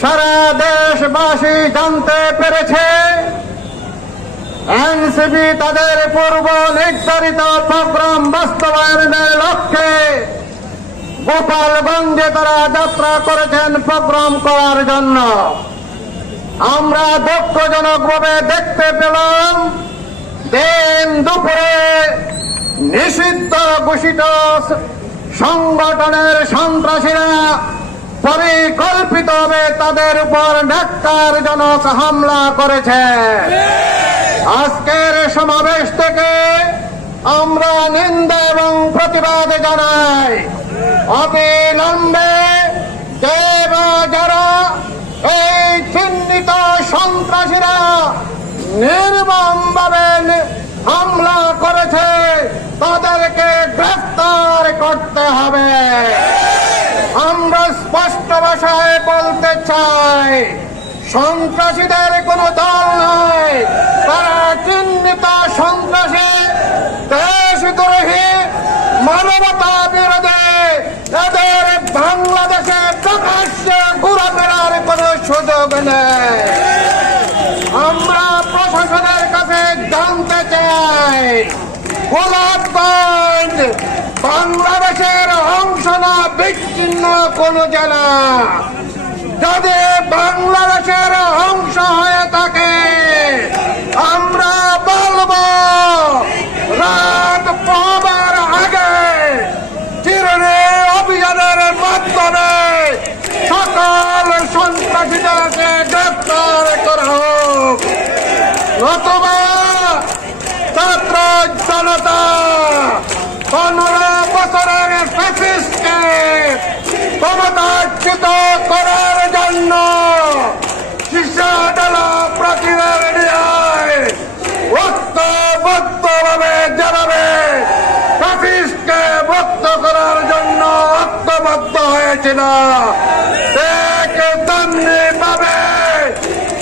সারা দেশবাসী জানতে পেরেছে এনসিপি তাদের পূর্ব নির্ধারিত প্রোগ্রাম বাস্তবায়নের লক্ষ্যে গোপালগঞ্জে তারা যাত্রা করেছেন প্রোগ্রাম করার জন্য। আমরা দুঃখজনকভাবে দেখতে পেলাম দিন দুপুরে নিষিদ্ধ ঘোষিত সংগঠনের সন্ত্রাসীরা পরিকল্পিতভাবে তাদের উপর ন্যক্কারজনক হামলা করেছে। আজকের সমাবেশ থেকে আমরা নিন্দা এবং প্রতিবাদ জানাই। অবিলম্বে যারা এই চিহ্নিত সন্ত্রাসীরা নির্মমভাবে হামলা করেছে তাদেরকে গ্রেফতার করতে হবে। আমরা স্পষ্ট ভাষায় বলতে চাই, সন্ত্রাসীদের কোনো দল নয়, তারা চিহ্নিত সন্ত্রাসী, দেশদ্রোহী, মানবতা বিরোধী। এদের বাংলাদেশে প্রকাশ্যে ঘোরাফেরার কোনো সুযোগ নেই। আমরা প্রশাসনের কাছে জানতে চাই, গোলাপগঞ্জ বাংলাদেশের অংশ না, বিচ্ছিন্ন কোন জেলা। যদি বাংলাদেশের অংশ হয়ে থাকে আমরা বলবো রাত পাবার আগে চিরুনি অভিযানের মাধ্যমে সকল সন্ত্রাসীদেরকে গ্রেফতার করা হোক, নতুবা ছাত্র জনতা 15 বছরের ফ্যাসিস্টকে ক্ষমতাচ্যুত করার জন্য শিশাডালা প্রতিবাদ নিয়ে ঐক্যবদ্ধভাবে জানাবে। ফ্যাসিস্টকে মুক্ত করার জন্য ঐক্যবদ্ধ হয়েছিল। তেমনি ভাবে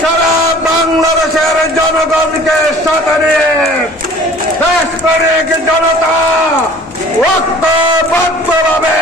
সারা বাংলাদেশের জনগণকে সাথে নিয়ে দেশপ্রেমিক জনতা ঐক্যবদ্ধভাবে